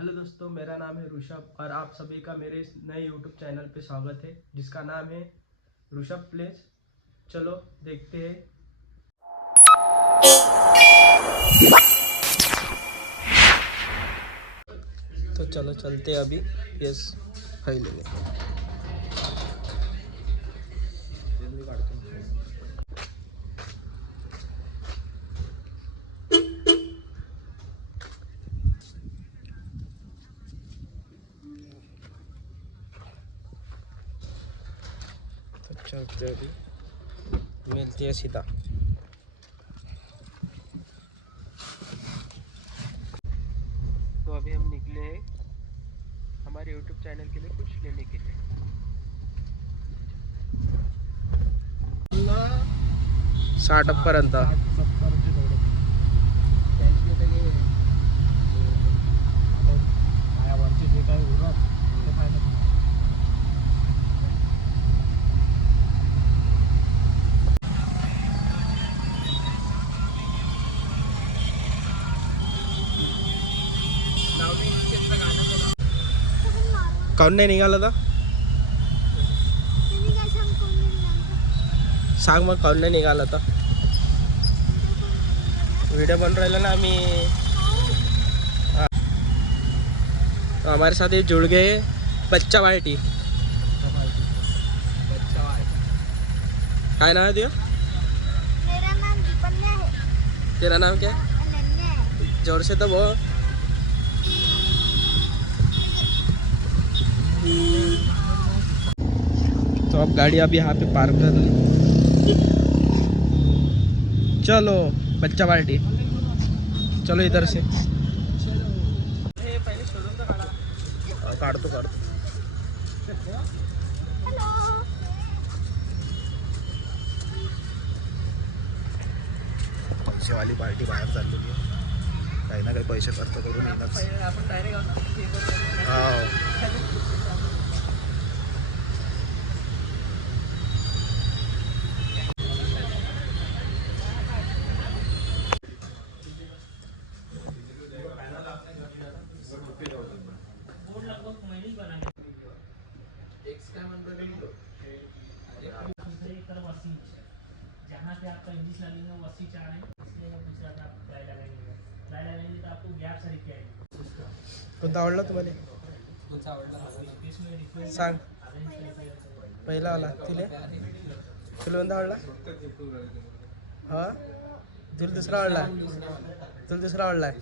Hello दोस्तों, मेरा नाम है ऋषभ और आप सभी का मेरे इस नए यूट्यूब चैनल पे स्वागत है जिसका नाम है ऋषभ प्लेस। चलो देखते हैं। तो चलो चलते हैं अभी। यस खाई लेंगे। तो चलते हैं अभी, मिलती है सीधा। तो अभी हम निकले हैं हमारे यूट्यूब चैनल के लिए कुछ लेने के लिए। 60 पर्यंत कौन नाही निघाला था? सांग मग कौन नाही निघाला था? वीडियो बन रहा है ना आम्ही। तो हमारे साथ ये जुड़ गए बच्चा पार्टी। काय नाम है तेरा? मेरा नाम दीपन्या है। तेरा नाम क्या है? अनन्या है। जोर से तो बोल। तो अब गाड़ी अभी यहाँ पे पार्क कर ली। चलो बच्चा पार्टी, चलो इधर से। काढतो पैसेवाली पार्टी बाहेर चाललेली आहे। काही ना काही पैसे खर्च करून येणार। जहाँ पे आपका इंग्लिश लगेगा वो 80 4 है, इसलिए आप दूसरा पे आप ट्राई लगाएंगे। ट्राई लगाएंगे तो आपको गैप सारी क्या आएगी। कोणता आवडला तुम्हाला? सांग पहिला आला तुले कोणता आवडला? हा तुला दुसरा आवडला? तुला दुसरा आवडलाय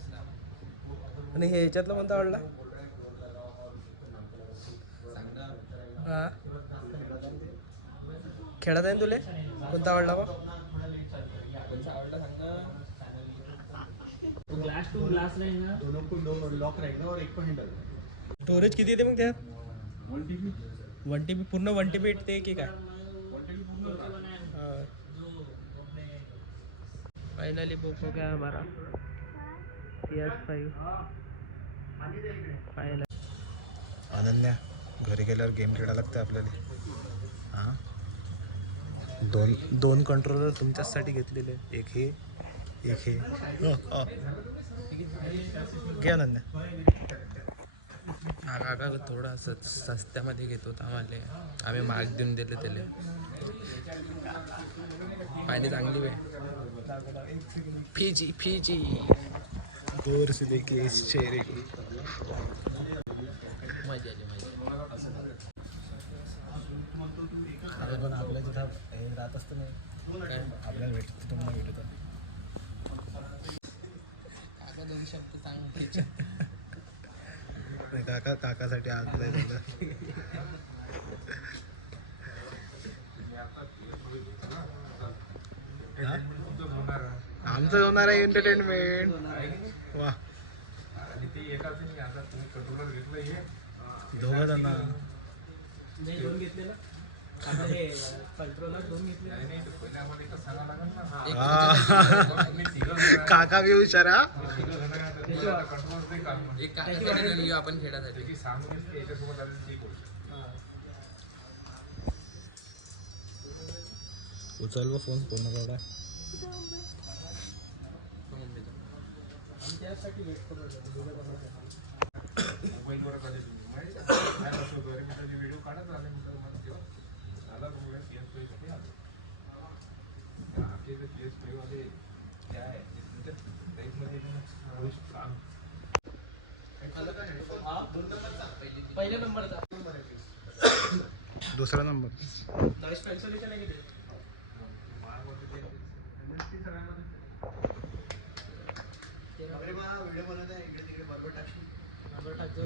आणि हे ह्याच्यातलं कोणता आवडला? हा खेळत आहे तुले कोणता आवडला बा? ग्लास टू ग्लास रहेगा, दोनों को दो लॉक रहेगा और एक को हैंडल। स्टोरेज किती येते मग त्यात? 1 TB पूर्ण 1 TB येते की काय? फाइनली बुक हो गया हमारा PS5 फाइनल। अनन्या घरी गेल्यावर गेम खेळायला लागतं आपल्याला। हां दोन कंट्रोलर तुमच्यासाठी घेतलेले, एक हे एक हे। घे अनन्या। काका थोडा सस्त्यामध्ये घेत होता आम्हाला, आम्ही मार्क देऊन दिले त्याला। पाणी चांगली वे फीजी दूर से देखे इस चेहरे को। मजा आली। अरे पण आपल्या तिथं हे राहत असतं नाही, आपल्याला भेटत तुम्हाला भेटत काका 2 शब्द सांग। काकासाठी आज आमचं होणार आहे एंटरटेनमेंट। वा दोघं जण काका बी हुशार। एक काकासाठी घेऊन आपण खेळासाठी। उचल व फोन पूर्ण करा। त्यासाठी वेट करू व्हिडिओ काढत राहिले झाला PS5 आमच्या इथे PS5 वाले काय आहे मध्ये काम पहले नंबर था दुसरा नंबर नॉइस कैंसलेशन आहे किती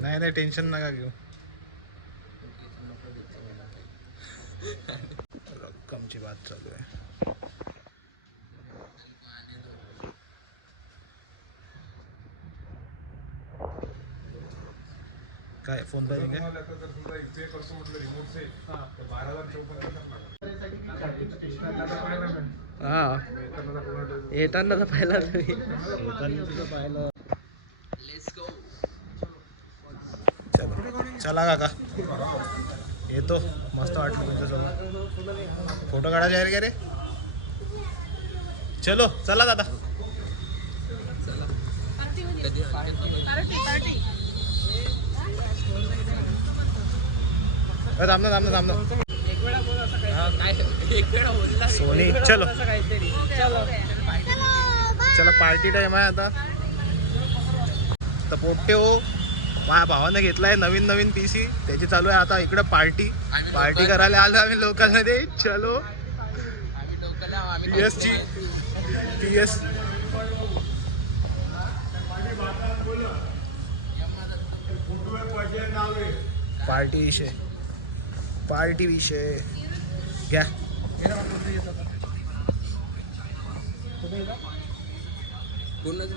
नाही नाही टेन्शन नका घेऊ रक्कमची बात चालू आहे काय फोन पाहिजे काय पे करतो म्हटलं रिमोटचे 12,054 हा येताना तर पाहिला तुम्ही पाहिलं चलो चला काका येतो मस्त वाटलं तुमच्यासोबत फोटो काढायचे आहे रे चलो चला दादा थांब ना सोनी चलो चला पार्टी टाइम आहे आता तर पोट्टे हो माझ्या भावानं घेतलाय नवीन PC त्याची चालू आहे आता इकडं पार्टी करायला आलो आम्ही लोकलमध्ये चलो PS पार्टी विषय घ्या पूर्णच